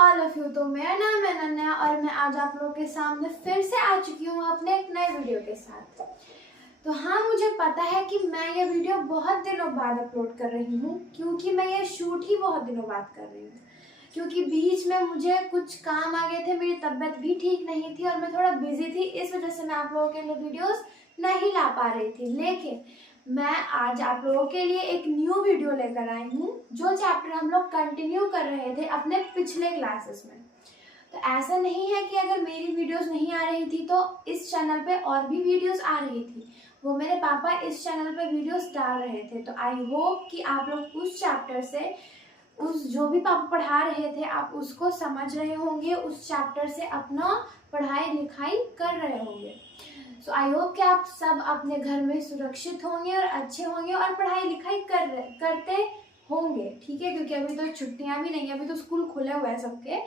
All of you. तो मेरा नाम है अनन्या और मैं आज आप लोगों के सामने फिर से आ चुकी हूँ अपने एक नए वीडियो के साथ। तो हाँ, मुझे पता है कि मैं ये वीडियो बहुत दिनों बाद अपलोड कर रही हूँ क्योंकि मैं ये शूट ही बहुत दिनों बाद कर रही हूँ, क्योंकि बीच में मुझे कुछ काम आ गए थे, मेरी तबीयत भी ठीक नहीं थी और मैं थोड़ा बिजी थी। इस वजह से मैं आप लोगों के लिए वीडियोस नहीं ला पा रही थी। लेकिन मैं आज आप लोगों के लिए एक न्यू वीडियो लेकर आई हूँ जो चैप्टर हम लोग कंटिन्यू कर रहे थे अपने पिछले क्लासेस में। तो ऐसा नहीं है कि अगर मेरी वीडियोस नहीं आ रही थी तो इस चैनल पे और भी वीडियोस आ रही थी, वो मेरे पापा इस चैनल पे वीडियोस डाल रहे थे। तो आई होप कि आप लोग उस चैप्टर से उस जो भी पापा पढ़ा रहे थे आप उसको समझ रहे होंगे, उस चैप्टर से अपना पढ़ाई लिखाई कर रहे होंगे। सो आई होप कि आप सब अपने घर में सुरक्षित होंगे और अच्छे होंगे और पढ़ाई लिखाई करते होंगे, ठीक है। क्योंकि अभी तो छुट्टियां भी नहीं है, अभी तो स्कूल खुले हुए हैं सबके,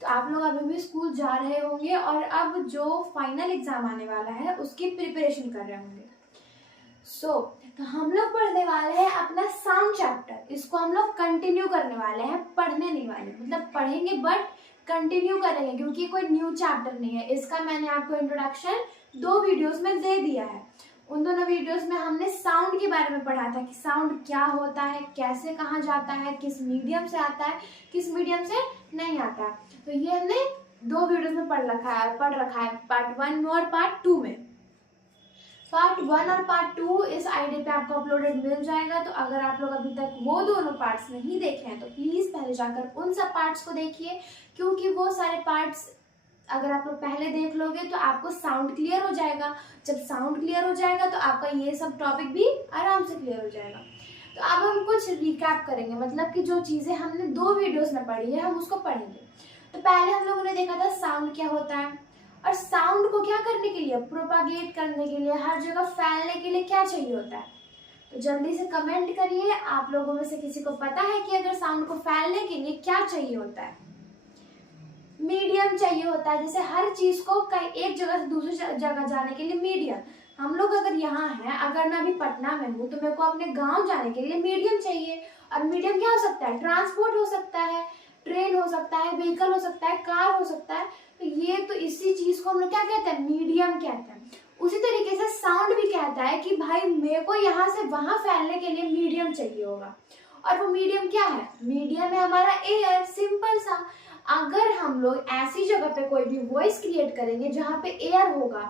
तो आप लोग अभी भी स्कूल जा रहे होंगे और अब जो फाइनल एग्जाम आने वाला है उसकी प्रिपरेशन कर रहे होंगे। तो हम लोग पढ़ने वाले हैं अपना साउंड चैप्टर। इसको हम लोग कंटिन्यू करने वाले हैं, पढ़ने नहीं वाले, मतलब पढ़ेंगे बट कंटिन्यू करेंगे क्योंकि कोई न्यू चैप्टर नहीं है। इसका मैंने आपको इंट्रोडक्शन 2 वीडियोस में दे दिया है। उन दोनों वीडियोस में हमने साउंड के बारे में पढ़ा था कि साउंड क्या होता है, कैसे कहाँ जाता है, किस मीडियम से आता है, किस मीडियम से नहीं आता। तो ये हमने 2 वीडियोस में पढ़ रखा है पार्ट 1 में और पार्ट 2 में। पार्ट 1 और पार्ट 2 इस आईडी पे आपको अपलोडेड मिल जाएगा। तो अगर आप लोग अभी तक वो दोनों पार्ट्स नहीं देखे हैं तो प्लीज पहले जाकर उन सब पार्ट्स को देखिए, क्योंकि वो सारे पार्ट्स अगर आप लोग पहले देख लोगे तो आपको साउंड क्लियर हो जाएगा। जब साउंड क्लियर हो जाएगा तो आपका ये सब टॉपिक भी आराम से क्लियर हो जाएगा। तो अब हम कुछ रिकैप करेंगे, मतलब कि जो चीजें हमने 2 वीडियोस में पढ़ी है हम उसको पढ़ेंगे। तो पहले हम लोगों ने देखा था साउंड क्या होता है और साउंड को क्या करने के लिए, प्रोपागेट करने के लिए, हर जगह फैलने के लिए क्या चाहिए होता है। तो जल्दी से कमेंट करिए, आप लोगों में से किसी को पता है कि अगर साउंड को फैलने के लिए क्या चाहिए होता है। मीडियम चाहिए होता है। जैसे हर चीज को एक जगह से दूसरी जगह जाने के लिए मीडियम, हम लोग अगर यहाँ हैं, अगर मैं अभी पटना में हूँ तो मेरे को अपने गांव जाने के लिए मीडियम चाहिए। और मीडियम क्या हो सकता है, ट्रांसपोर्ट हो सकता है, ट्रेन हो सकता है, व्हीकल हो सकता है, कार हो सकता है। तो ये तो इसी चीज को हम लोग क्या कहते हैं, मीडियम कहते हैं। उसी तरीके से साउंड भी कहता है कि भाई मेरे को यहाँ से वहां फैलने के लिए मीडियम चाहिए होगा। और वो मीडियम क्या है, मीडियम है हमारा एयर, सिंपल सा। अगर हम लोग ऐसी जगह पे कोई भी वॉइस क्रिएट करेंगे जहाँ पे एयर होगा,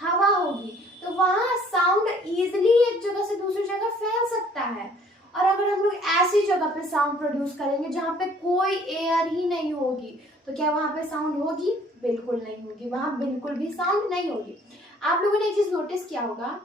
हवा होगी, तो वहां साउंड इजिली एक जगह से दूसरी जगह फैल सकता है। और अगर हम लोग ऐसी जगह पे साउंड प्रोड्यूस करेंगे जहाँ पे कोई एयर ही नहीं होगी तो क्या वहां पे साउंड होगी, बिल्कुल नहीं होगी, वहां बिल्कुल भी साउंड नहीं होगी। आप लोगों ने एक चीज नोटिस किया होगा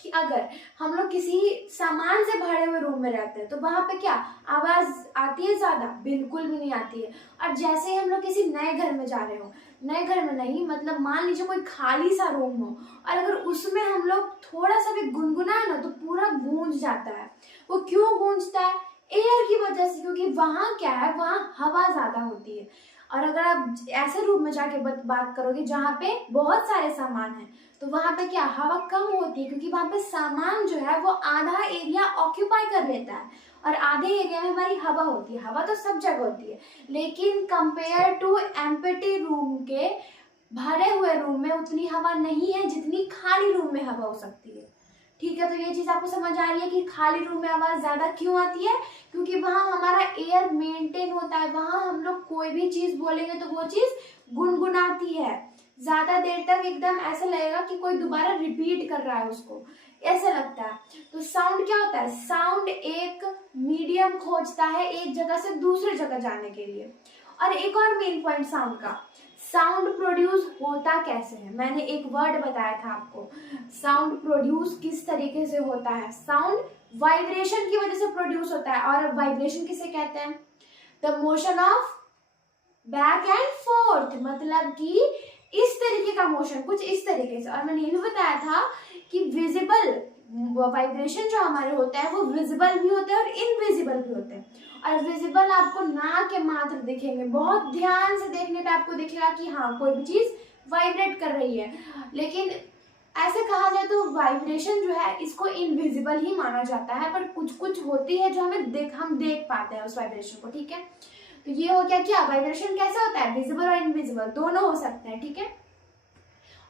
कि अगर हम लोग किसी सामान से भरे हुए रूम में रहते हैं तो वहां पे क्या आवाज आती है, ज्यादा बिल्कुल भी नहीं आती है। और जैसे ही हम लोग किसी नए घर में जा रहे हो, नए घर में नहीं मतलब मान लीजिए कोई खाली सा रूम हो और अगर उसमें हम लोग थोड़ा सा भी गुनगुनाए ना तो पूरा गूंज जाता है। वो क्यों गूंजता है, एयर की वजह से, क्योंकि वहां क्या है, वहां हवा ज्यादा होती है। और अगर आप ऐसे रूम में जाके बात करोगे जहाँ पे बहुत सारे सामान हैं तो वहां पे क्या हवा कम होती है, क्योंकि वहां पे सामान जो है वो आधा एरिया ऑक्यूपाई कर लेता है और आधे एरिया में हमारी हवा होती है। हवा तो सब जगह होती है, लेकिन कंपेयर टू एम्प्टी रूम के भरे हुए रूम में उतनी हवा नहीं है जितनी खाली रूम में हवा हो सकती है, ठीक है। तो ये चीज आपको समझ आ रही है कि खाली रूम में आवाज ज्यादा क्यों आती है, क्योंकि वहां हमारा एयर मेंटेन होता है, वहां हम लोग कोई भी चीज बोलेंगे तो वो चीज गुनगुनाती है, ज्यादा देर तक एकदम ऐसा लगेगा कि कोई दोबारा रिपीट कर रहा है उसको, ऐसा लगता है। तो साउंड क्या होता है, साउंड एक मीडियम खोजता है एक जगह से दूसरी जगह जाने के लिए। और एक और मेन पॉइंट साउंड का, साउंड प्रोड्यूस होता कैसे है, मैंने एक वर्ड बताया था आपको, साउंड प्रोड्यूस किस तरीके से होता है। साउंड वाइब्रेशन की वजह से प्रोड्यूस होता है। और वाइब्रेशन किसे कहते हैं, the motion of back and fourth, मतलब कि इस तरीके का मोशन, कुछ इस तरीके से। और मैंने ये भी बताया था कि विजिबल वाइब्रेशन जो हमारे होते हैं वो विजिबल भी होते हैं और इनविजिबल भी होते हैं। और विजिबल आपको नाक के मात्र दिखेंगे, बहुत ध्यान से देखने पे आपको दिखेगा कि हाँ कोई भी चीज वाइब्रेट कर रही है। लेकिन ऐसे कहा जाए तो वाइब्रेशन जो है इसको इनविजिबल ही माना जाता है, पर कुछ कुछ होती है जो हम देख पाते हैं उस वाइब्रेशन को, ठीक है। तो ये हो गया क्या, वाइब्रेशन कैसे होता है, विजिबल और इनविजिबल दोनों हो सकते हैं, ठीक है।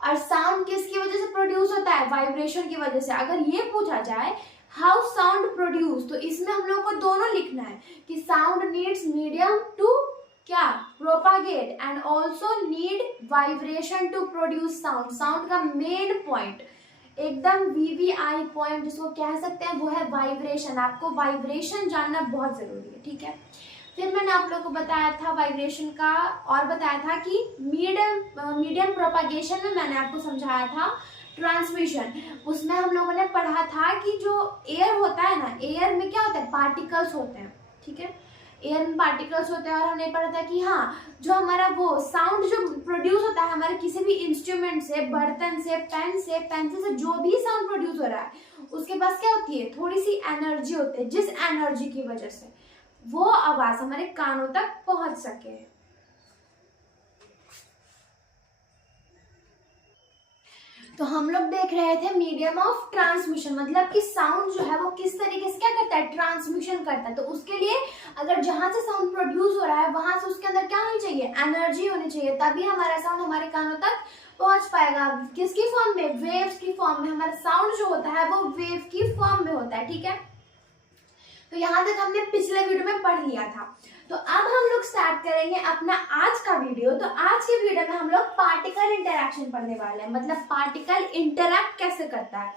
और साउंड किसकी वजह से प्रोड्यूस होता है, वाइब्रेशन की वजह से। अगर ये पूछा जाए हाउ साउंड प्रोड्यूस, तो इसमें हम लोग को दोनों लिखना है कि साउंड नीड्स मीडियम टू क्या, propagate and also need vibration to produce sound. Sound का मेन पॉइंट, एकदम वीवीआई पॉइंट जिसको कह सकते हैं, वो है वाइब्रेशन। आपको वाइब्रेशन जानना बहुत जरूरी है, ठीक है। फिर मैंने आप लोगों को बताया था वाइब्रेशन का, और बताया था कि मीडियम प्रोपागेशन में मैंने आपको समझाया था ट्रांसमिशन। उसमें हम लोगों ने पढ़ा था कि जो एयर होता है ना, एयर में क्या होता है, पार्टिकल्स होते हैं, ठीक है। एयर में पार्टिकल्स होते हैं, और हमने पढ़ा था कि हाँ, जो हमारा वो साउंड जो प्रोड्यूस होता है हमारे किसी भी इंस्ट्रूमेंट से, बर्तन से, पेन से, पेंसिल से, जो भी साउंड प्रोड्यूस हो रहा है उसके पास क्या होती है, थोड़ी सी एनर्जी होती है, जिस एनर्जी की वजह से वो आवाज हमारे कानों तक पहुंच सके। तो हम लोग देख रहे थे मीडियम ऑफ ट्रांसमिशन, मतलब कि साउंड जो है वो किस तरीके से क्या करता है, ट्रांसमिशन करता है। तो उसके लिए अगर जहां से साउंड प्रोड्यूस हो रहा है वहां से उसके अंदर क्या होनी चाहिए, एनर्जी होनी चाहिए, तभी हमारा साउंड हमारे कानों तक पहुंच पाएगा। किसकी फॉर्म में, वेव्स की फॉर्म में। हमारा साउंड जो होता है वो वेव की फॉर्म में होता है, ठीक है। तो यहाँ तक हमने पिछले वीडियो में पढ़ लिया था। तो अब हम लोग स्टार्ट करेंगे अपना आज का वीडियो। तो आज के वीडियो में हम लोग पार्टिकल इंटरैक्शन पढ़ने वाले हैं, मतलब पार्टिकल इंटरैक्ट कैसे करता है,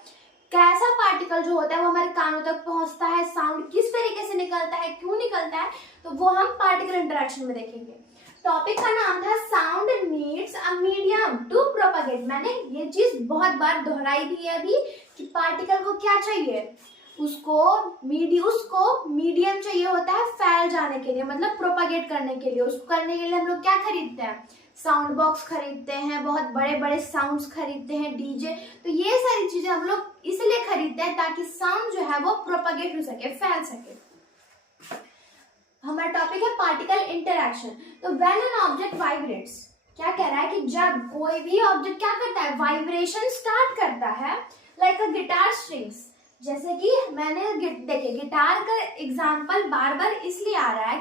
कैसा पार्टिकल जो होता है वो हमारे कानों तक पहुंचता है, साउंड किस तरीके से निकलता है, क्यों निकलता है, तो वो हम पार्टिकल इंटरैक्शन में देखेंगे। टॉपिक का नाम था sound needs a medium to propagate. मैंने ये चीज बहुत बार दोहराई भी है अभी कि पार्टिकल को क्या चाहिए, उसको मीडियम चाहिए होता है फैल जाने के लिए, मतलब प्रोपागेट करने के लिए। उसको करने के लिए हम लोग क्या खरीदते हैं, साउंड बॉक्स खरीदते हैं, बहुत बड़े बड़े साउंड्स खरीदते हैं, डीजे। तो ये सारी चीजें हम लोग इसलिए खरीदते हैं ताकि साउंड जो है वो प्रोपागेट हो सके, फैल सके। हमारा टॉपिक है पार्टिकल इंटरैक्शन। तो व्हेन एन ऑब्जेक्ट वाइब्रेट्स, क्या कह रहा है कि जब कोई भी ऑब्जेक्ट क्या करता है, वाइब्रेशन स्टार्ट करता है, लाइक अ गिटार स्ट्रिंग्स। जैसे कि मैंने देखिए गिटार का एग्जाम्पल बार बार इसलिए आ रहा है,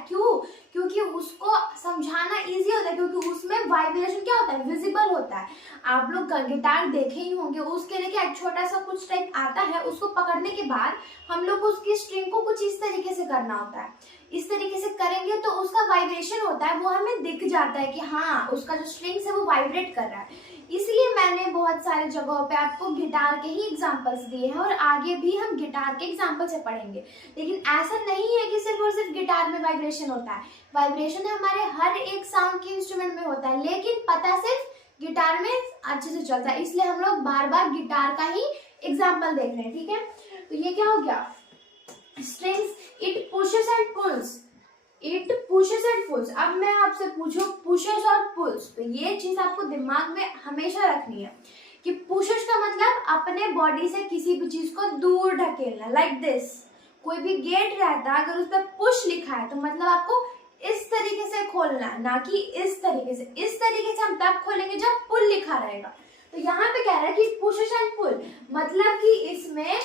क्योंकि उसको समझाना इजी होता है, क्योंकि उसमें वाइब्रेशन क्या होता है, विजिबल होता है। आप लोग गिटार देखे ही होंगे, उसके लिए क्या एक छोटा सा कुछ टाइप आता है, उसको पकड़ने के बाद हम लोग उसकी स्ट्रिंग को कुछ इस तरीके से करना होता है। इस तरीके से करेंगे तो उसका वाइब्रेशन होता है, वो हमें दिख जाता है कि हाँ उसका जो स्ट्रिंग्स है वो वाइब्रेट कर रहा है। इसलिए मैंने बहुत सारे जगहों पे आपको गिटार के ही एग्जांपल्स दिए हैं, और आगे भी हम गिटार के एग्जांपल से पढ़ेंगे। लेकिन ऐसा नहीं है कि सिर्फ और सिर्फ गिटार में वाइब्रेशन होता है। वाइब्रेशन हमारे हर एक साउंड के इंस्ट्रूमेंट में होता है, लेकिन पता सिर्फ गिटार में अच्छे से चलता है, इसलिए हम लोग बार बार गिटार का ही एग्जाम्पल देख रहे हैं, ठीक है। तो ये क्या हो गया, strings, it pushes and pulls, it pushes and pulls. अब मैं आपसे पूछूं पुशेस और पुल्स, तो ये चीज आपको दिमाग में हमेशा रखनी है कि पुशेस का मतलब अपने बॉडी से किसी भी चीज को दूर ढकेलना, लाइक दिस। कोई भी गेट रहता है, अगर उस पर पुश लिखा है तो मतलब आपको इस तरीके से खोलना है, ना कि इस तरीके से। इस तरीके से हम तब खोलेंगे जब पुल लिखा रहेगा। तो यहाँ पे कह रहा है कि पुशेस एंड पुल, मतलब कि इसमें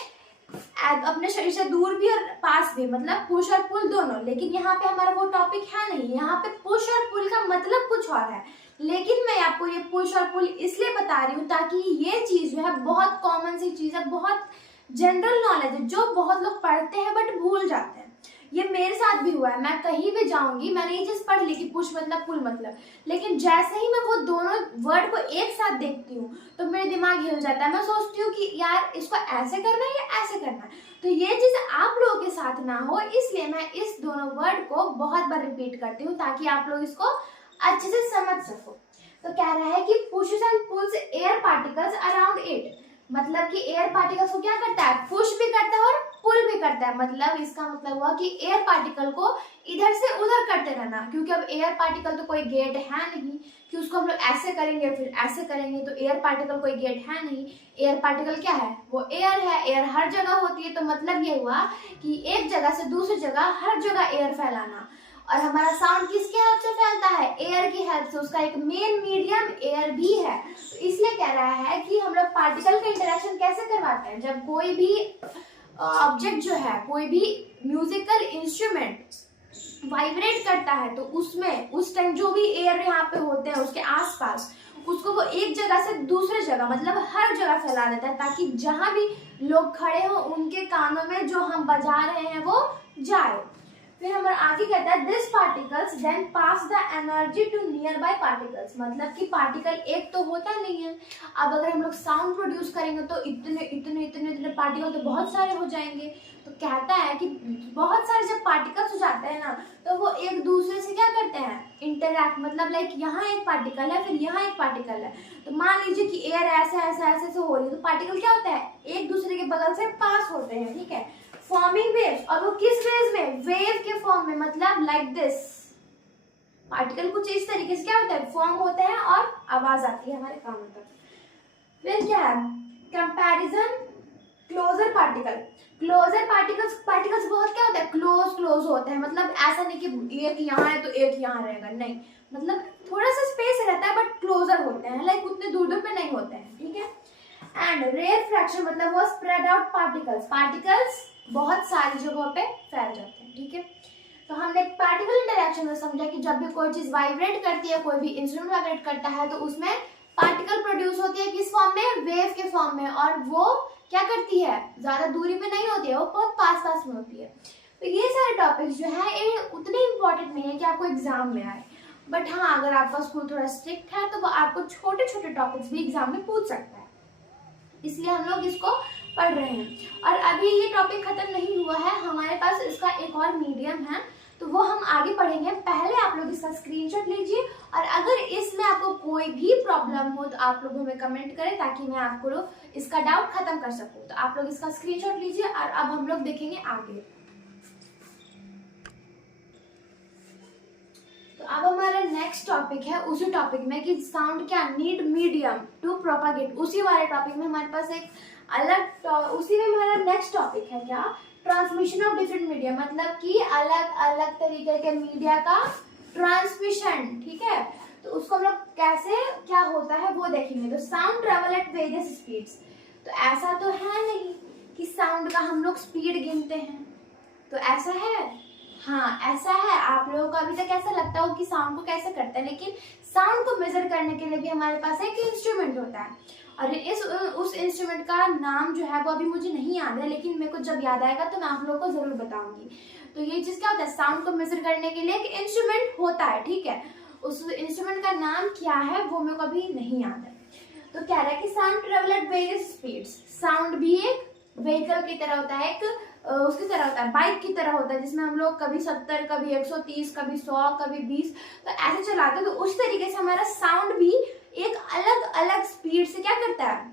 अपने शरीर से दूर भी और पास भी, मतलब पुश और पुल दोनों। लेकिन यहाँ पे हमारा वो टॉपिक है नहीं, यहाँ पे पुश और पुल का मतलब कुछ और है। लेकिन मैं आपको ये पुश और पुल इसलिए बता रही हूँ ताकि ये चीज जो है बहुत कॉमन सी चीज है, बहुत जनरल नॉलेज है, जो बहुत लोग पढ़ते हैं बट भूल जाते हैं। ये मेरे साथ भी हुआ है, मैं कहीं भी जाऊंगी मैंने ये चीज पढ़ ली कि पुश मतलब पुल मतलब, लेकिन जैसे ही मैं वो दोनों वर्ड को एक साथ देखती हूँ तो मेरे दिमाग हिल जाता है। मैं सोचती हूँ कि यार इसको ऐसे करना है या ऐसे करना है। तो ये चीज आप लोगों के साथ ना हो, इसलिए मैं इस दोनों वर्ड को बहुत बार रिपीट करती हूँ ताकि आप लोग इसको अच्छे से समझ सको। तो कह रहा है कि pushes and pulls air particles around it, मतलब कि एयर पार्टिकल्स को क्या करता है, पुश भी करता है और पुल भी करता है। मतलब इसका मतलब हुआ कि एयर पार्टिकल को इधर से उधर करते रहना, क्योंकि अब एयर पार्टिकल तो कोई गेट है नहीं कि उसको हम लोग ऐसे करेंगे फिर ऐसे करेंगे। तो एयर पार्टिकल कोई गेट है नहीं, एयर पार्टिकल क्या है, वो एयर है। एयर हर जगह होती है, तो मतलब ये हुआ कि एक जगह से दूसरी जगह हर जगह एयर फैलाना। और हमारा साउंड किसकी हेल्प से फैलता है, एयर की हेल्प से। उसका एक मेन मीडियम एयर भी है। तो इसलिए कह रहा है कि हम लोग पार्टिकल का इंटरेक्शन कैसे करवाते हैं, जब कोई भी ऑब्जेक्ट जो है, कोई भी म्यूजिकल इंस्ट्रूमेंट वाइब्रेट करता है तो उसमें उस टाइम जो भी एयर यहाँ पे होते हैं उसके आसपास, उसको वो एक जगह से दूसरे जगह मतलब हर जगह फैला देता है, ताकि जहां भी लोग खड़े हो उनके कानों में जो हम बजा रहे हैं वो जाए। फिर हमारा आगे कहता है this particles then pass the energy to nearby particles, मतलब कि पार्टिकल एक तो होता नहीं है। अब अगर हम लोग साउंड प्रोड्यूस करेंगे तो इतने इतने इतने इतने पार्टिकल तो बहुत सारे हो जाएंगे। तो कहता है कि बहुत सारे जब पार्टिकल्स हो जाते हैं ना तो वो एक दूसरे से क्या करते हैं, इंटरैक्ट, मतलब लाइक यहाँ एक पार्टिकल है फिर यहाँ एक पार्टिकल है। तो मान लीजिए कि एयर ऐसे ऐसे ऐसे से हो रही है तो पार्टिकल क्या होता है, एक दूसरे के बगल से पास होते हैं, ठीक है, फॉर्मिंग वेव्स। और वो किस वेव्स में, वेव के फॉर्म में, मतलब लाइक दिस। पार्टिकल कुछ इस तरीके से क्या होता है, फॉर्म होते हैं और आवाज आती है हमारे कानों तक। फिर क्या है, comparison closer particle. Closer particles बहुत क्या होता है, क्लोज होते हैं, मतलब ऐसा नहीं कि एक यहाँ है तो एक यहाँ रहेगा, नहीं, मतलब थोड़ा सा स्पेस रहता है बट क्लोजर होते हैं, लाइक उतने दूर पे नहीं होते हैं, ठीक है। एंड रेयर फ्रैक्शन मतलब वो स्प्रेड आउट पार्टिकल्स बहुत सारी जगहों पे फैल जाते हैं, ठीक है। तो हमने पार्टिकल इंटरेक्शन में समझा कि जब भी कोई चीज वाइब्रेट करती है, कोई भी इंस्ट्रूमेंट वाइब्रेट करता है तो उसमें पार्टिकल प्रोड्यूस होती है, किस फॉर्म में, वेव के फॉर्म में, और वो क्या करती है, ज्यादा दूरी पे नहीं होती है, वो बहुत पास में होती है। तो ये सारे टॉपिक्स जो है ये उतने इंपॉर्टेंट नहीं है कि आपको एग्जाम में आए, बट हाँ अगर आपका स्कूल थोड़ा स्ट्रिक्ट है तो वो आपको छोटे छोटे टॉपिक्स भी एग्जाम में पूछ सकता है, इसलिए हम लोग इसको पढ़ रहे हैं। और अभी ये टॉपिक खत्म नहीं हुआ है, हमारे पास इसका एक और मीडियम है तो वो हम आगे पढ़ेंगे। पहले आप लोग इसका स्क्रीनशॉट लीजिए, और अगर इसमें आपको कोई भी प्रॉब्लम हो तो आप लोग हमें कमेंट करें ताकि मैं आपको इसका डाउट खत्म कर सकूं। तो आप लोग इसका स्क्रीनशॉट लीजिए और अब हम लोग देखेंगे आगे। तो अब हमारा नेक्स्ट टॉपिक है उसी टॉपिक में कि साउंड क्या नीड मीडियम टू प्रोपागेट, उसी वाले टॉपिक में हमारे पास एक अलग उसी में हमारा नेक्स्ट टॉपिक है क्या, ट्रांसमिशन ऑफ डिफरेंट मीडिया, मतलब कि अलग अलग तरीके के मीडिया का ट्रांसमिशन, ठीक है। तो उसको हम लोग कैसे क्या होता है वो देखेंगे। तो sound travel at various speeds, तो ऐसा तो है नहीं कि साउंड का हम लोग स्पीड गिनते हैं, तो ऐसा है, हाँ ऐसा है। आप लोगों को अभी तक ऐसा लगता हो कि साउंड को कैसे करते हैं, लेकिन साउंड को मेजर करने के लिए भी हमारे पास एक इंस्ट्रूमेंट होता है, और उस इंस्ट्रूमेंट का नाम जो है वो अभी मुझे नहीं याद है, लेकिन मेरे को जब याद आएगा तो मैं आप लोगों को जरूर बताऊंगी। तो ये चीज क्या होता है, साउंड को मेजर करने के लिए एक इंस्ट्रूमेंट होता है, ठीक है। उस इंस्ट्रूमेंट का नाम क्या है वो मेरे को अभी नहीं याद है। तो कह रहा है कि sound travel at various speeds, sound भी एक व्हीकल की तरह होता है, एक उसकी तरह होता है, बाइक की तरह होता है, जिसमें हम लोग कभी 70, कभी 130, कभी 100, कभी 20 तो ऐसे चलाते हैं। तो उस तरीके से हमारा साउंड भी एक अलग अलग स्पीड से क्या करता है,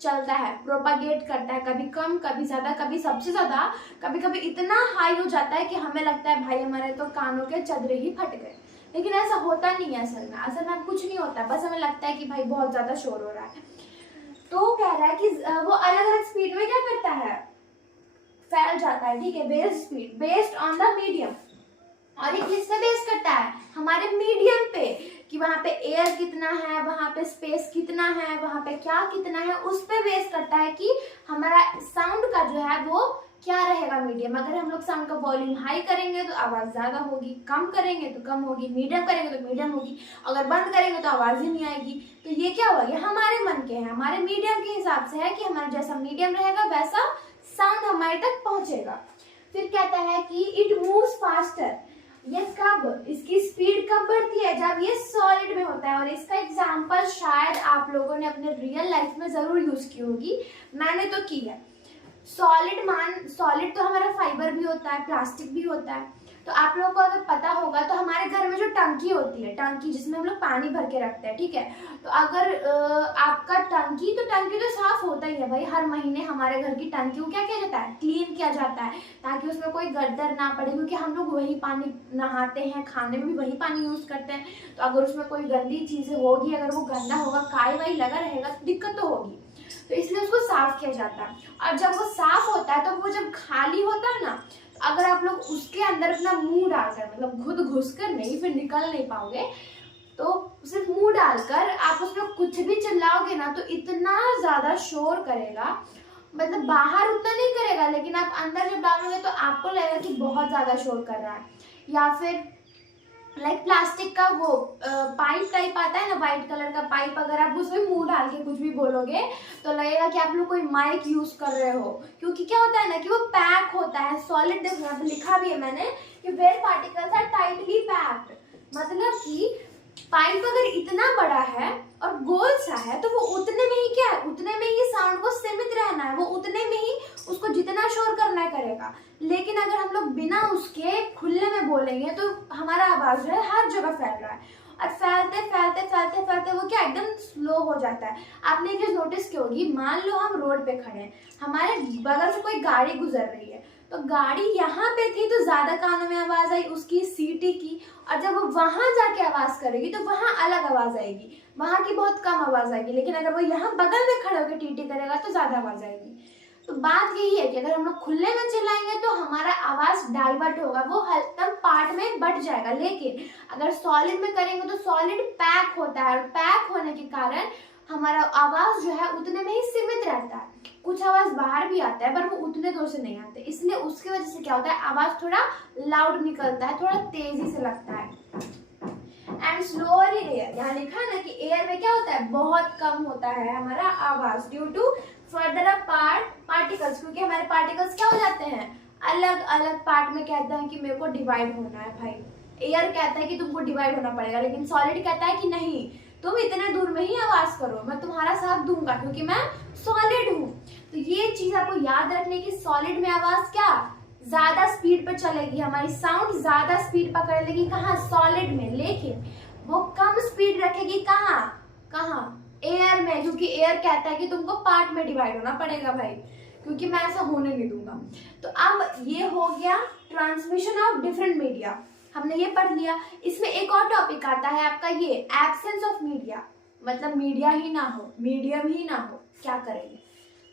चलता है, प्रोपागेट करता है, कभी कम, कभी ज्यादा, कभी सबसे ज्यादा, कभी कभी इतना हाई हो जाता है कि हमें लगता है भाई हमारे तो कानों के चदरे ही फट गए, लेकिन ऐसा होता नहीं है। असल में कुछ नहीं होता, बस हमें लगता है कि भाई बहुत ज्यादा शोर हो रहा है। तो कह रहा है कि वो अलग अलग स्पीड में क्या करता है, फैल जाता है, ठीक है, various speed based on the medium. और ये किस पे बेस करता है, हमारे मीडियम पे, कि वहां पे एयर कितना है, वहां पे स्पेस कितना है, वहां पे क्या कितना है, उस पे बेस करता है कि हमारा साउंड का जो है वो क्या रहेगा, मीडियम। अगर हम लोग साउंड का वॉल्यूम हाई करेंगे तो आवाज ज्यादा होगी, कम करेंगे तो कम होगी, मीडियम करेंगे तो मीडियम होगी, अगर बंद करेंगे तो आवाज ही नहीं आएगी। तो ये क्या हुआ, ये हमारे मन के हैं, हमारे मीडियम के हिसाब से है कि हमारा जैसा मीडियम रहेगा वैसा साउंड हमारे तक पहुंचेगा। फिर कहता है कि इट मूव्स फास्टर, ये कब, इसकी स्पीड कब बढ़ती है, जब ये सॉलिड में होता है। और इसका एग्जांपल शायद आप लोगों ने अपने रियल लाइफ में जरूर यूज की होगी, मैंने तो की है। सॉलिड तो हमारा फाइबर भी होता है, प्लास्टिक भी होता है। तो आप लोगों को अगर पता होगा तो हमारे घर में जो टंकी होती है, टंकी जिसमें हम लोग पानी भर के रखते हैं, ठीक है। तो अगर आपका टंकी तो साफ होता ही है भाई, हर महीने हमारे घर की टंकी को क्या किया जाता है, क्लीन किया जाता है, ताकि उसमें कोई गद्दर ना पड़े, क्योंकि हम लोग वही पानी नहाते हैं, खाने में भी वही पानी यूज करते हैं। तो अगर उसमें कोई गंदी चीजें होगी, अगर वो गंदा होगा, काई वाई लगा रहेगा तो दिक्कत तो होगी, तो इसलिए उसको साफ किया जाता है। और जब वो साफ होता है तो वो जब खाली होता है ना, अगर आप लोग उसके अंदर अपना मुंह डालकर, मतलब खुद घुसकर नहीं, फिर निकल नहीं पाओगे, तो सिर्फ मुंह डालकर आप उसमें कुछ भी चिल्लाओगे ना तो इतना ज्यादा शोर करेगा, मतलब बाहर उतना नहीं करेगा, लेकिन आप अंदर जब डालोगे तो आपको लगेगा कि बहुत ज्यादा शोर कर रहा है। या फिर लाइक प्लास्टिक का वो पाइप टाइप आता है ना, वाइट कलर का पाइप, अगर आप उसमें मुंह डाल के कुछ भी बोलोगे तो लगेगा कि आप लोग कोई माइक यूज कर रहे हो, क्योंकि क्या होता है ना कि वो पैक होता है सॉलिड। देखो यहाँ पे लिखा भी है मैंने कि where particles are tightly packed, मतलब कि पाइप अगर इतना बड़ा है और गोल सा है तो वो उतने में ही क्या है, उतने में ही साउंड को सीमित रहना है, वो उतने में ही उसको जितना शोर करना है करेगा। लेकिन अगर हम लोग बिना उसके खुले में बोलेंगे तो हमारा आवाज जो है हर जगह फैल रहा है, और फैलते फैलते फैलते फैलते वो क्या एकदम स्लो हो जाता है। आपने एक चीज नोटिस की होगी, मान लो हम रोड पे खड़े हैं, हमारे बगल से कोई गाड़ी गुजर रही है, तो गाड़ी यहाँ पे थी तो ज्यादा कानों में आवाज आई उसकी सीटी की, और जब वो वहां जाके आवाज करेगी तो वहां अलग आवाज आएगी, वहां की बहुत कम आवाज आएगी। लेकिन अगर वो यहाँ बगल में खड़े होकर टीटी करेगा तो ज्यादा आवाज आएगी। तो बात यही है कि अगर हम लोग खुले में चिल्लाएंगे तो हमारा आवाज डाइवर्ट होगा, वो एकदम पार्ट में बट जाएगा। लेकिन अगर सॉलिड में करेंगे तो सॉलिड पैक होता है, और पैक होने के कारण हमारा आवाज जो है उतने में ही सीमित रहता है। कुछ आवाज बाहर भी आता है पर वो उतने जोर से नहीं आते, इसलिए उसकी वजह से क्या होता है, आवाज थोड़ा लाउड निकलता है, थोड़ा तेजी से लगता है। एंड स्लोअर एयर, यहाँ लिखा है ना कि एयर में क्या होता है, बहुत कम होता है हमारा आवाज due to further apart particles, क्योंकि हमारे पार्टिकल्स क्या हो जाते हैं, अलग अलग पार्ट में कहते हैं कि मेरे को डिवाइड होना है। भाई एयर कहता है कि तुमको डिवाइड होना पड़ेगा, लेकिन सॉलिड कहता है कि नहीं, तुम इतने दूर में ही आवाज करो, मैं तुम्हारा साथ दूंगा क्योंकि मैं सॉलिड हूँ। तो ये चीज आपको याद रखने की, सॉलिड में आवाज क्या ज्यादा स्पीड पे चलेगी, हमारी साउंड ज्यादा स्पीड पकड़ लेगी कहाँ, सॉलिड में, लेकिन वो कम स्पीड रखेगी कहाँ कहाँ, एयर में, क्योंकि एयर कहता है कि तुमको पार्ट में डिवाइड होना पड़ेगा भाई, क्योंकि मैं ऐसा होने नहीं दूंगा। तो अब ये हो गया ट्रांसमिशन ऑफ डिफरेंट मीडिया, हमने ये पढ़ लिया। इसमें एक और टॉपिक आता है आपका ये एब्सेंस ऑफ मीडिया, मतलब मीडिया ही ना हो, मीडियम ही ना हो, क्या करेंगे।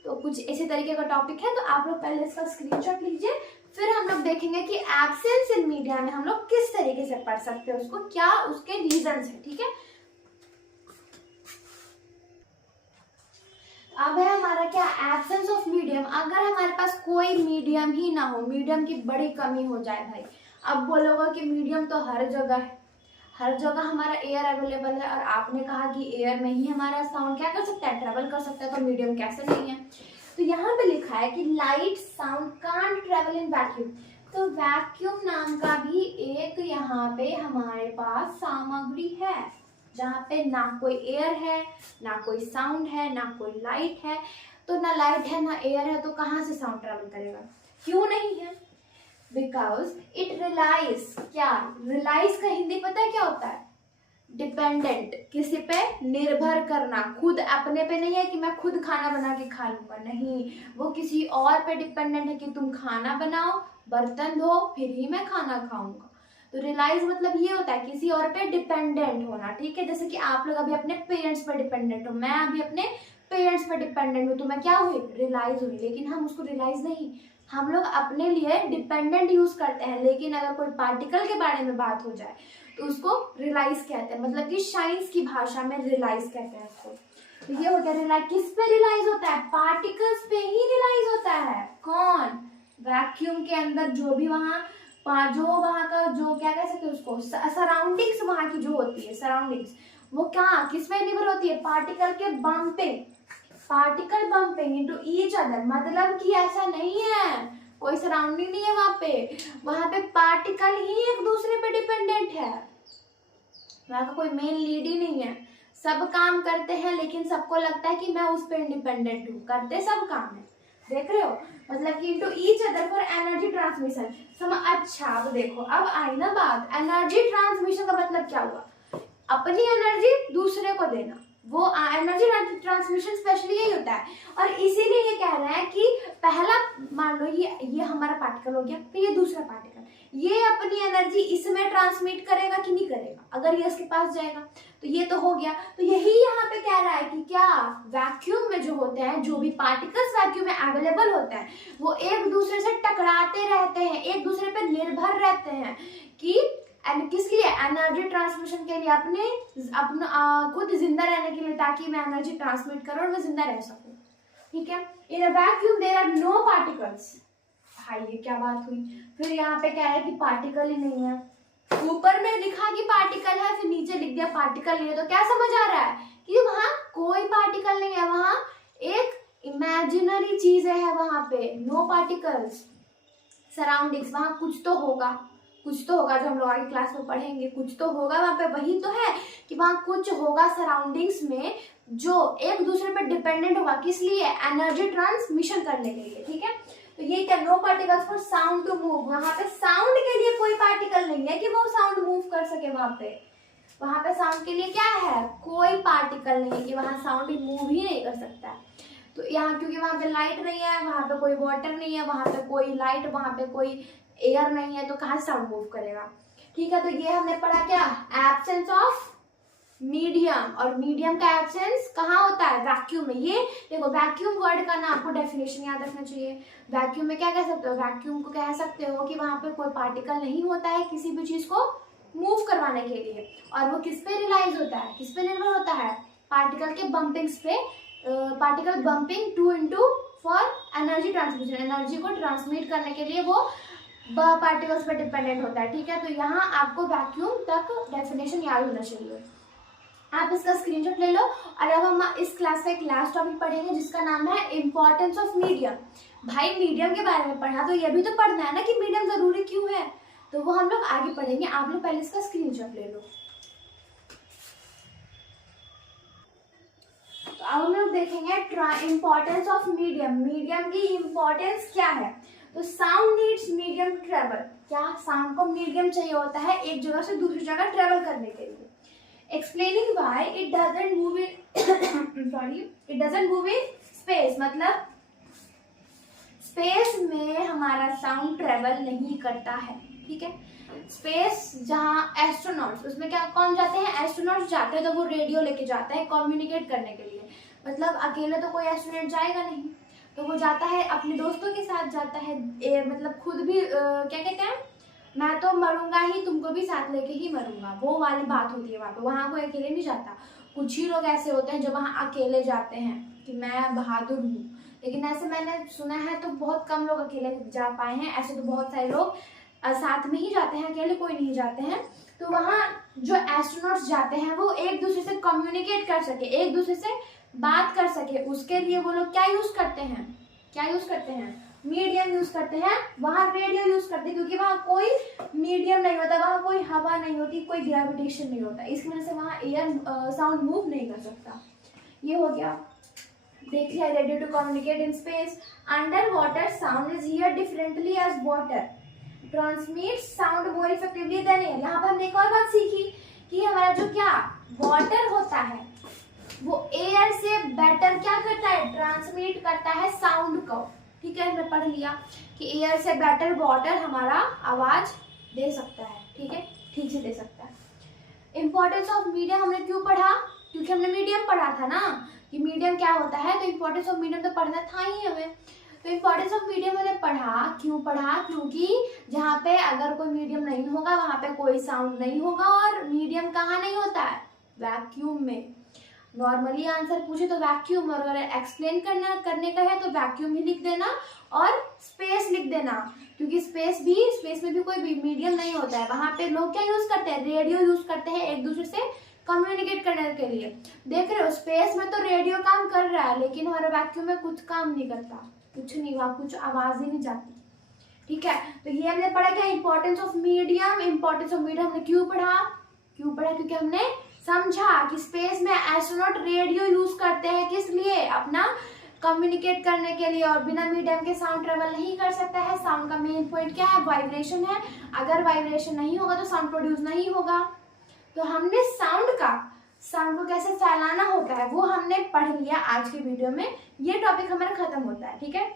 तो कुछ इसी तरीके का टॉपिक है, तो आप लोग पहले इसका स्क्रीनशॉट लीजिए, फिर हम लोग देखेंगे कि एब्सेंस इन मीडिया में हम लोग किस तरीके से पढ़ सकते हैं उसको, क्या उसके रीजंस है, ठीक है। अब है हमारा क्या, एब्सेंस ऑफ मीडियम। अगर हमारे पास कोई मीडियम ही ना हो, मीडियम की बड़ी कमी हो जाए भाई, अब बोलोगे कि मीडियम तो हर जगह है, हर जगह हमारा एयर अवेलेबल है, और आपने कहा कि एयर में ही हमारा साउंड क्या कर सकता है, ट्रेवल कर सकता है, तो मीडियम कैसे नहीं है। तो यहाँ पे लिखा है कि light sound can't travel in vacuum, तो वैक्यूम नाम का भी एक यहाँ पे हमारे पास सामग्री है, जहाँ पे ना कोई एयर है, ना कोई साउंड है, ना कोई लाइट है। तो ना लाइट है ना एयर है, तो कहाँ से साउंड ट्रेवल करेगा, क्यों नहीं है, बिकॉज इट रिलाइज, क्या रिलाइज का हिंदी पता है क्या होता है, डिपेंडेंट, किसी पे निर्भर करना, खुद अपने पे नहीं है कि मैं खुद खाना बना के खा लूंगा, नहीं, वो किसी और पे डिपेंडेंट है कि तुम खाना बनाओ, बर्तन धो, फिर ही मैं खाना खाऊंगा। तो रिलाइज मतलब ये होता है किसी और पे डिपेंडेंट होना, ठीक है। जैसे कि आप लोग अभी अपने पेरेंट्स पे डिपेंडेंट हो, मैं अभी अपने पेरेंट्स पे डिपेंडेंट हूँ, तो मैं क्या हुई, रिलाइज हुई। लेकिन हम उसको रिलाइज नहीं, हम लोग अपने लिए डिपेंडेंट यूज करते हैं। लेकिन अगर कोई पार्टिकल के बारे में बात हो जाए तो उसको रिलाइज कहते हैं, मतलब कि साइंस की भाषा में रिलाइज कहते हैं उसको। तो ये होता है रिलाइज, किस पे रिलाइज होता है, पार्टिकल्स पे ही रिलाइज होता है। कौन, वैक्यूम के अंदर जो भी वहाँ का जो क्या कह सकते हैं उसको, सराउंडिंग्स वहाँ की जो होती है, सराउंडिंग्स वो क्या किस पे निर्भर होती है, पार्टिकल के bumping, particle bumping into each other, मतलब कि ऐसा नहीं है कोई सराउंडिंग नहीं है वहाँ पे पार्टिकल ही एक दूसरे पे डिपेंडेंट है, वहाँ का कोई मेन लीड ही नहीं है, सब काम करते हैं लेकिन सबको लगता है कि मैं उस पर इंडिपेंडेंट हूँ, करते सब काम है, देख रहे हो, मतलब कि into each other for energy transmission. अच्छा अब देखो, अब आई ना बात, एनर्जी ट्रांसमिशन का मतलब क्या हुआ, अपनी एनर्जी दूसरे को देना, वो एनर्जी ट्रांसमिशन स्पेशली यही होता है। और इसीलिए ये कह रहे हैं कि पहला मान लो ये हमारा पार्टिकल हो गया, फिर ये दूसरा पार्टिकल, ये अपनी एनर्जी इसमें ट्रांसमिट करेगा कि नहीं करेगा, अगर ये इसके पास जाएगा तो ये तो हो गया। तो यही यहाँ पे कह रहा है कि क्या वैक्यूम में जो होते हैं, जो भी पार्टिकल्स वैक्यूम में अवेलेबल होते हैं, वो एक दूसरे से टकराते रहते हैं, एक दूसरे पे निर्भर रहते हैं कि किसके लिए, एनर्जी ट्रांसमिशन के लिए, अपना खुद जिंदा रहने के लिए, ताकि मैं एनर्जी ट्रांसमिट करूं और मैं जिंदा रह सकूं, ठीक है। In a vacuum there are no particles, भाई ये क्या बात हुई, फिर यहाँ पे क्या है कि पार्टिकल ही नहीं है, ऊपर में लिखा कि पार्टिकल है, फिर नीचे लिख दिया पार्टिकल नहीं है, तो क्या समझ आ रहा है कि वहां कोई पार्टिकल नहीं है, वहां एक इमेजिनरी चीजें है, वहां पे नो पार्टिकल्स सराउंडिंग्स। वहां कुछ तो होगा जो हम लोग आगे क्लास में पढ़ेंगे, कुछ तो होगा वहां पे। वही तो है कि वहां कुछ होगा सराउंडिंग्स में जो एक दूसरे पे डिपेंडेंट होगा, किस लिए? एनर्जी ट्रांसमिशन करने के लिए, ठीक है। तो ये क्या, no particles for sound to move. वहां पे साउंड के लिए कोई पार्टिकल नहीं है कि वो साउंड मूव कर सके। वहां पे साउंड के लिए क्या है, कोई पार्टिकल नहीं है कि वहां साउंड मूव ही नहीं कर सकता है। तो यहाँ क्योंकि वहां पे लाइट नहीं है, वहां पे कोई वाटर नहीं है, वहां पे कोई लाइट, वहां पे कोई एयर नहीं है, तो कहाँ साउंड मूव करेगा, ठीक है। तो ये हमने पढ़ा क्या, एब्सेंस ऑफ मीडियम। और मीडियम का एब्सेंस कहाँ होता है, वैक्यूम में। ये देखो वैक्यूम वर्ड का ना आपको डेफिनेशन याद रखना चाहिए। वैक्यूम में क्या कह सकते हो, वैक्यूम को कह सकते हो कि वहां पे कोई पार्टिकल नहीं होता है किसी भी चीज को मूव करवाने के लिए। और वो किस पे रिलाइज होता है, किस पे निर्भर होता है, पार्टिकल के बम्पिंग्स पे। Particle bumping two into for energy transmission, energy को ट्रांसमिट करने के लिए वो पार्टिकल्स पे डिपेंडेंट होता है, ठीक है। तो यहाँ आपको वैक्यूम तक डेफिनेशन याद होना चाहिए। आप इसका स्क्रीनशॉट ले लो। और अब हम इस क्लास का एक लास्ट टॉपिक पढ़ेंगे जिसका नाम है इम्पोर्टेंस ऑफ मीडियम। भाई मीडियम के बारे में पढ़ा तो ये भी तो पढ़ना है ना कि मीडियम जरूरी क्यों है, तो वो हम लोग आगे पढ़ेंगे। आप लोग पहले इसका स्क्रीनशॉट ले लो। तो अब हम लोग देखेंगे इम्पोर्टेंस ऑफ मीडियम। मीडियम की इम्पोर्टेंस क्या है। तो sound needs medium to travel. क्या, साउंड को मीडियम चाहिए होता है एक जगह से दूसरी जगह ट्रेवल करने के लिए। Explaining why it doesn't move in it doesn't move in space, मतलब स्पेस में हमारा साउंड ट्रेवल नहीं करता है, ठीक है। स्पेस जहाँ एस्ट्रोनॉट्स, उसमें क्या कौन जाते हैं, एस्ट्रोनॉट्स जाते हैं, तो वो रेडियो लेके जाते हैं कम्युनिकेट करने के लिए। मतलब अकेले तो कोई एस्ट्रोनॉट जाएगा नहीं, तो वो जाता है अपने दोस्तों के साथ जाता है। मतलब खुद भी क्या कहते हैं, मैं तो मरूंगा ही, तुमको भी साथ लेके ही मरूंगा, वो वाली बात होती है वहाँ पे। वहाँ कोई अकेले नहीं जाता। कुछ ही लोग ऐसे होते हैं जो वहाँ अकेले जाते हैं कि मैं बहादुर हूँ, लेकिन ऐसे मैंने सुना है तो बहुत कम लोग अकेले जा पाए हैं। ऐसे तो बहुत सारे लोग साथ में ही जाते हैं, अकेले कोई नहीं जाते हैं। तो वहाँ जो एस्ट्रोनॉट्स जाते हैं वो एक दूसरे से कम्युनिकेट कर सके, एक दूसरे से बात कर सके, उसके लिए वो लोग क्या यूज करते हैं, क्या यूज करते हैं, मीडियम यूज करते हैं। वहां रेडियो यूज करते हैं क्योंकि वहां कोई मीडियम नहीं होता, वहां कोई हवा नहीं होती, कोई ग्रेविटेशन नहीं होता, इस वजह से वहां एयर साउंड मूव नहीं कर सकता। ये हो गया। देख लिया, radio to communicate in space. Under water sound is hear differently as water transmit sound more effectively than air. यहाँ पर हमने एक और बात सीखी कि हमारा जो क्या वाटर होता है वो एयर से बेटर क्या करता है, ट्रांसमिट करता है साउंड को, ठीक है। हमने पढ़ लिया कि एयर से बेटर वाटर हमारा आवाज दे सकता है, ठीक है, ठीक से दे सकता है। इंपॉर्टेंस ऑफ मीडियम हमने क्यों पढ़ा, क्योंकि हमने मीडियम पढ़ा था ना कि मीडियम क्या होता है, तो इंपॉर्टेंस ऑफ मीडियम तो पढ़ना था ही हमें। तो इंपॉर्टेंस ऑफ मीडियम मैंने पढ़ा, क्यों पढ़ा, क्योंकि जहाँ पे अगर कोई मीडियम नहीं होगा वहां पे कोई साउंड नहीं होगा। और मीडियम कहाँ नहीं होता है, वैक्यूम में। नॉर्मली आंसर पूछे तो वैक्यूम, और अगर एक्सप्लेन करने का है तो वैक्यूम ही लिख देना और स्पेस लिख देना, क्योंकि स्पेस में भी कोई मीडियम नहीं होता है। वहां पे लोग क्या यूज करते हैं, रेडियो यूज करते हैं एक दूसरे से कम्युनिकेट करने के लिए। देख रहे हो, स्पेस में तो रेडियो काम कर रहा है, लेकिन हमारे वैक्यूम में कुछ काम नहीं करता, कुछ नहीं, वहां कुछ आवाज ही नहीं जाती, ठीक है। तो ये हमने पढ़ा क्या, importance of medium. Importance of medium हमने क्यों पढ़ा, क्योंकि हमने समझा कि स्पेस में एस्ट्रोनॉट रेडियो यूज करते हैं, किस लिए, अपना कम्युनिकेट करने के लिए, और बिना मीडियम के साउंड ट्रेवल नहीं कर सकता है। साउंड का मेन पॉइंट क्या है, वाइब्रेशन है। अगर वाइब्रेशन नहीं होगा तो साउंड प्रोड्यूस नहीं होगा। तो हमने साउंड को कैसे फैलाना होता है वो हमने पढ़ लिया आज के वीडियो में। ये टॉपिक हमारा खत्म होता है, ठीक है।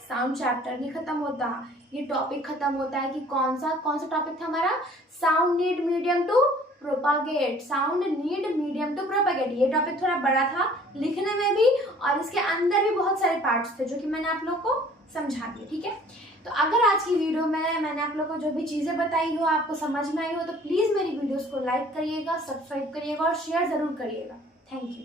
साउंड चैप्टर नहीं खत्म होता, ये टॉपिक खत्म होता है कि कौन सा टॉपिक था हमारा, sound need medium to propagate. Sound need medium to propagate. ये टॉपिक थोड़ा बड़ा था लिखने में भी, और इसके अंदर भी बहुत सारे पार्ट्स थे जो कि मैंने आप लोग को समझा दिए, ठीक है। तो अगर आज की वीडियो में मैंने आप लोग को जो भी चीज़ें बताई हो आपको समझ में आई हो तो प्लीज़ मेरी वीडियोस को लाइक करिएगा, सब्सक्राइब करिएगा और शेयर ज़रूर करिएगा। Thank you.